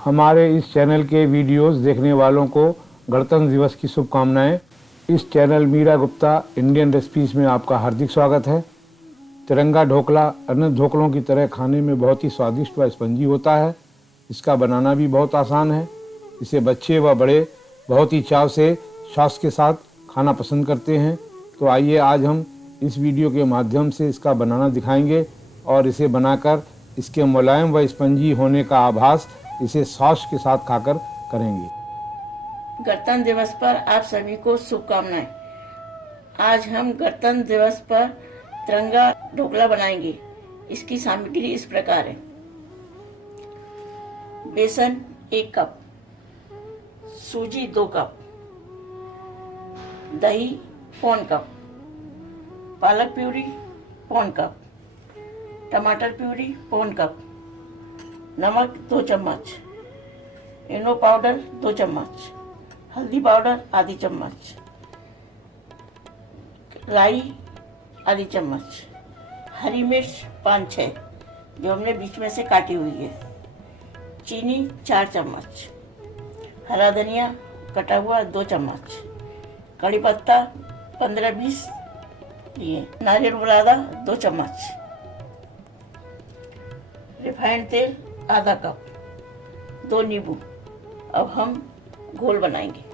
हमारे इस चैनल के वीडियोस देखने वालों को गणतंत्र दिवस की शुभकामनाएं। इस channel Meera Gupta Indian recipes में आपका हार्दिक स्वागत है। तिरंगा ढोकला अन्य ढोकलों की तरह खाने में बहुत ही स्वादिष्ट व स्पंजी होता है। इसका बनाना भी बहुत आसान है। इसे बच्चे व बड़े बहुत ही चाव से सॉस के साथ खाना पसंद करते हैं। तो आइए आज हम इस वीडियो के माध्यम से इसका बनाना दिखाएंगे और इसे बनाकर इसके मुलायम व स्पंजी होने का आभास इसे सॉस के साथ खाकर करेंगे। गणतंत्र दिवस पर आप सभी को शुभकामनाएं। आज हम गणतंत्र दिवस पर तिरंगा ढोकला बनाएंगे। इसकी सामग्री इस प्रकार है: बेसन 1 कप, सूजी 2 कप, दही 1 कप, पालक प्यूरी 1 कप, टमाटर प्यूरी 1 कप, नमक 2 चम्मच, इनो पाउडर 2 चम्मच, हल्दी पाउडर आधी चम्मच, राई आधी चम्मच, हरी मिर्च 5-6 जो हमने बीच में से काटी हुई है, चीनी 4 चम्मच, हरा धनिया कटा हुआ 2 चम्मच, कड़ी पत्ता 15-20 लिए, नारियल बुरादा 2 चम्मच, रिफाइंड तेल आधा कप, 2 नींबू। अब हम घोल बनाएंगे।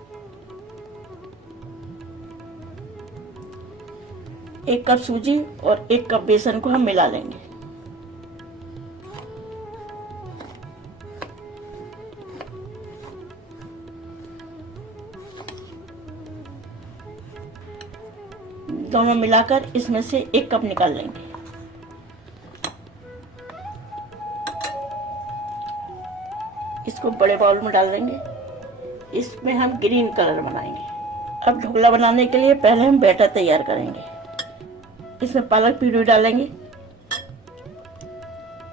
1 कप सूजी और 1 कप बेसन को हम मिला लेंगे। दोनों मिलाकर इसमें से 1 कप निकाल लेंगे। इसको बड़े बाउल में डाल देंगे। इसमें हम ग्रीन कलर बनाएंगे। अब ढोकला बनाने के लिए पहले हम बैटर तैयार करेंगे। इसमें पालक प्यूरी डालेंगे,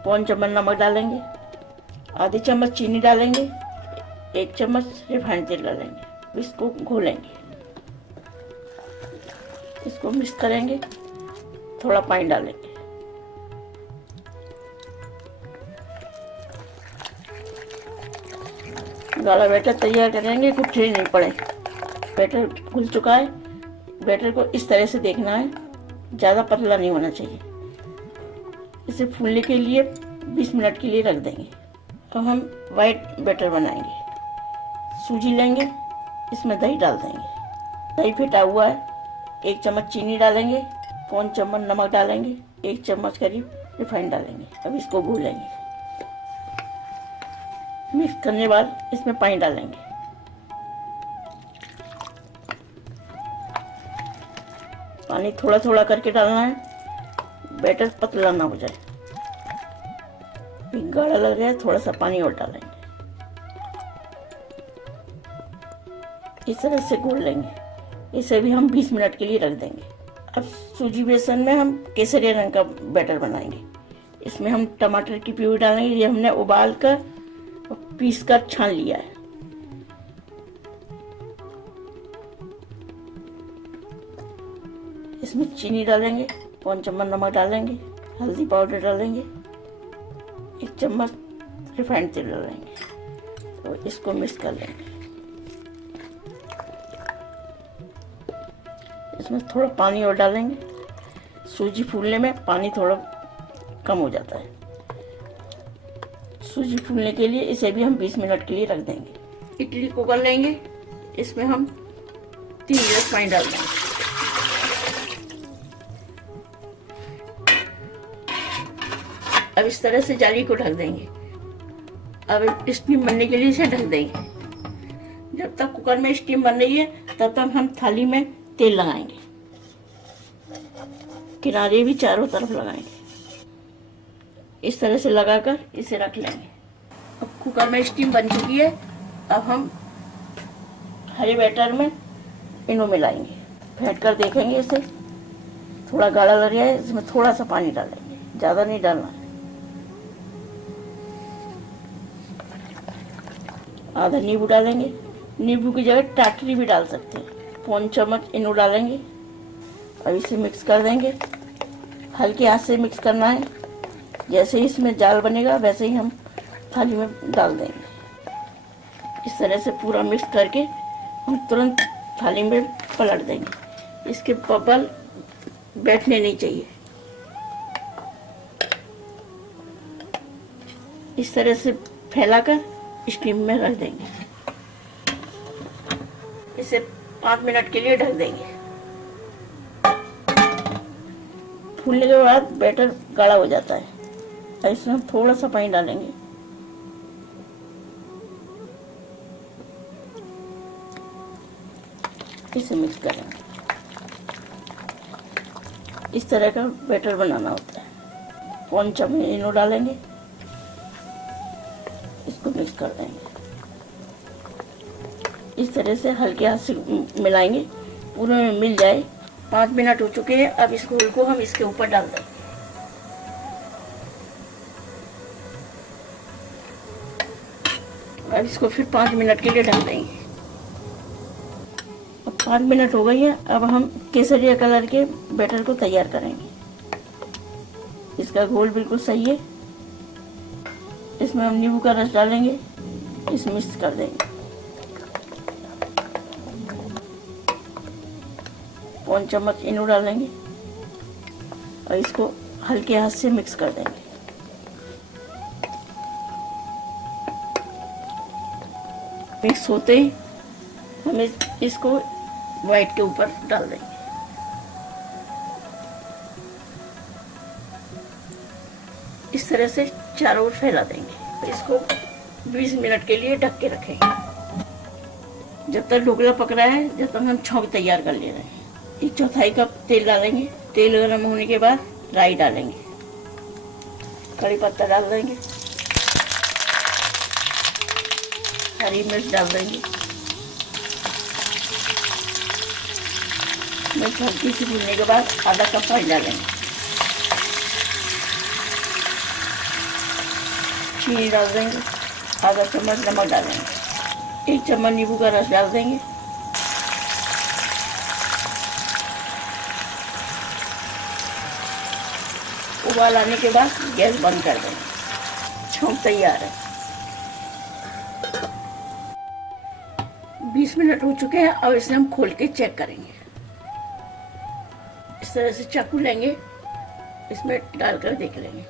1 चम्मच नमक डालेंगे, आधी चम्मच चीनी डालेंगे, 1 चम्मच रिफाइंड तेल डालेंगे। इसको घोलेंगे, इसको मिक्स करेंगे, थोड़ा पानी डालेंगे। गाढ़ा बैटर तैयार करेंगे, गुठली नहीं पड़े। बैटर घुल चुका है। बैटर को इस तरह से देखना है, ज़्यादा पतला नहीं होना चाहिए। इसे फूलने के लिए 20 मिनट के लिए रख देंगे। अब हम वाइट बैटर बनाएंगे। सूजी लेंगे, इसमें दही डाल देंगे। दही फेंटा हुआ है, 1 चम्मच चीनी डालेंगे, 1 चम्मच नमक डालेंगे, 1 चम्मच करीब रिफाइंड डालेंगे। अब इसको घोलेंगे। मिक्स करने के बाद इसमें पानी डालेंगे। पानी थोड़ा थोड़ा करके डालना है, बैटर पतला ना हो जाए। गाढ़ा लग रहा है, थोड़ा सा पानी और डालेंगे। इस तरह से घोल लेंगे। इसे भी हम 20 मिनट के लिए रख देंगे। अब सूजी बेसन में हम केसरिया रंग का बैटर बनाएंगे। इसमें हम टमाटर की प्यूरी डालेंगे। ये हमने उबाल कर और पीस कर छान लिया है। इसमें चीनी डालेंगे, 1 चम्मच नमक डालेंगे, हल्दी पाउडर डालेंगे, 1 चम्मच रिफाइंड तेल डालेंगे। तो इसको मिक्स कर लेंगे। इसमें थोड़ा पानी और डालेंगे। सूजी फूलने में पानी थोड़ा कम हो जाता है। सूजी फूलने के लिए इसे भी हम 20 मिनट के लिए रख देंगे। इडली कुकर लेंगे, इसमें हम 3 गिलास पानी डाल देंगे। अब इस तरह से जाली को ढक देंगे। अब स्टीम बनने के लिए इसे ढक देंगे। जब तक कुकर में स्टीम बन रही है तब तक हम थाली में तेल लगाएंगे। किनारे भी चारों तरफ लगाएंगे। इस तरह से लगाकर इसे रख लेंगे। अब कुकर में स्टीम बन चुकी है। अब हम हरे बैटर में इनो मिलाएंगे। फेंट कर देखेंगे इसे। थोड़ा गाढ़ा लग रहा है, इसमें थोड़ा सा पानी डालेंगे, ज़्यादा नहीं डालना है। आधा नींबू डालेंगे। नींबू की जगह टाटरी भी डाल सकते हैं। 1 चम्मच इनो डालेंगे। अब इसे मिक्स कर देंगे। हल्के हाथ से मिक्स करना है। जैसे ही इसमें जाल बनेगा वैसे ही हम थाली में डाल देंगे। इस तरह से पूरा मिक्स करके हम तुरंत थाली में पलट देंगे। इसके बबल बैठने नहीं चाहिए। इस तरह से फैलाकर स्टीम में रख देंगे। इसे 5 मिनट के लिए ढक देंगे। फूलने के बाद बैटर गाढ़ा हो जाता है। इसमें हम थोड़ा सा पानी डालेंगे। इसे मिक्स करेंगे। इस तरह का बैटर बनाना होता है। 1 चम्मच इनो डालेंगे। इसको मिक्स कर देंगे। इस तरह से हल्के हाथ से मिलाएंगे, पूरे में मिल जाए। 5 मिनट हो चुके हैं। अब इस घोल को हम इसके ऊपर डाल देंगे। अब इसको फिर 5 मिनट के लिए ढक देंगे। अब 5 मिनट हो गई है। अब हम केसरिया कलर के बैटर को तैयार करेंगे। इसका घोल बिल्कुल सही है। इसमें हम नींबू का रस डालेंगे। इसे मिक्स कर देंगे। 1 चम्मच इनो डालेंगे और इसको हल्के हाथ से मिक्स कर देंगे। मिक्स होते ही हम इसको व्हाइट के ऊपर डाल देंगे। इस तरह से चारों ओर फैला देंगे। इसको 20 मिनट के लिए ढक के रखेंगे। जब तक ढोकला पक रहा है, जब तक हम छौंक तैयार कर ले रहे हैं। 1/4 कप तेल डालेंगे। तेल गर्म होने के बाद राई डालेंगे। कड़ी पत्ता डाल देंगे। हरी मिर्च डाल देंगे। मिर्च हल्की सी भूनने के बाद आधा कप पानी डालेंगे। चीनी डाल देंगे। आधा चम्मच नमक डालेंगे। 1 चम्मच नींबू का रस डाल देंगे। उबाल आने के बाद गैस बंद कर देंगे। छौंक तैयार है। 20 मिनट हो चुके हैं। अब इसे हम खोल के चेक करेंगे। इस तरह से चाकू लेंगे, इसमें डालकर देख लेंगे।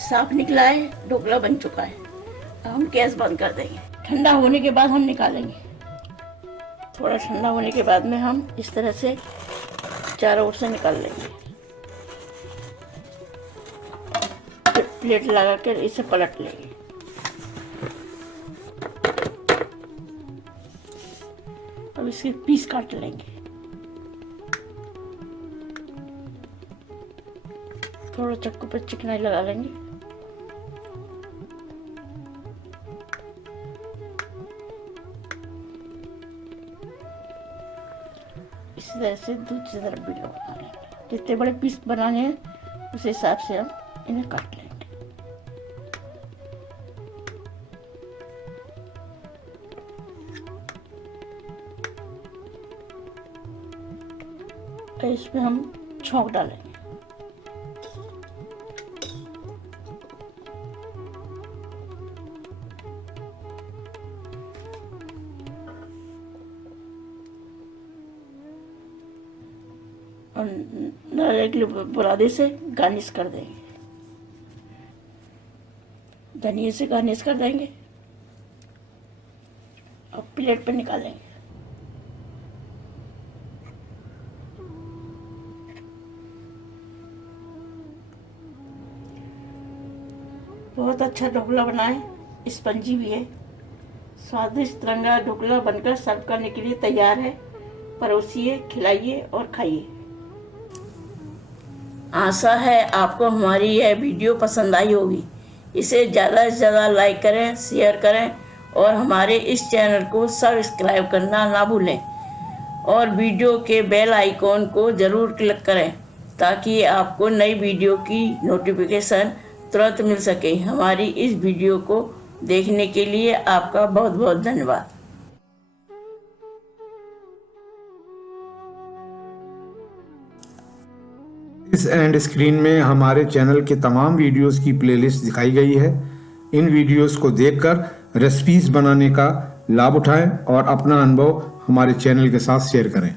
साफ निकला है, ढोकला बन चुका है। अब हम गैस बंद कर देंगे। ठंडा होने के बाद हम निकालेंगे। थोड़ा ठंडा होने के बाद में हम इस तरह से चारों ओर से निकाल लेंगे। फिर प्लेट लगाकर इसे पलट लेंगे। अब इसके पीस काट लेंगे। थोड़ा चक्कू पर चिकनाई लगा लेंगे। इसी तरह से दूसरी तरफ भी लगा लेंगे। जितने बड़े पीस बनाने हैं उस हिसाब से हम इन्हें काट लेंगे। इसमें हम छौंक डालेंगे। और नारियल के बुरादे से गार्निश कर देंगे। धनिया से गार्निश कर देंगे और प्लेट पे निकालेंगे। बहुत अच्छा ढोकला बना है। स्पंजी भी है। स्वादिष्ट तिरंगा ढोकला बनकर सर्व करने के लिए तैयार है। परोसिए, खिलाइए और खाइए। आशा है आपको हमारी यह वीडियो पसंद आई होगी। इसे ज़्यादा से ज़्यादा लाइक करें, शेयर करें और हमारे इस चैनल को सब्सक्राइब करना ना भूलें और वीडियो के बेल आइकॉन को ज़रूर क्लिक करें ताकि आपको नई वीडियो की नोटिफिकेशन तुरंत मिल सके। हमारी इस वीडियो को देखने के लिए आपका बहुत बहुत धन्यवाद। इस एंड स्क्रीन में हमारे चैनल के तमाम वीडियोस की प्लेलिस्ट दिखाई गई है। इन वीडियोस को देखकर रेसिपीज बनाने का लाभ उठाएं और अपना अनुभव हमारे चैनल के साथ शेयर करें।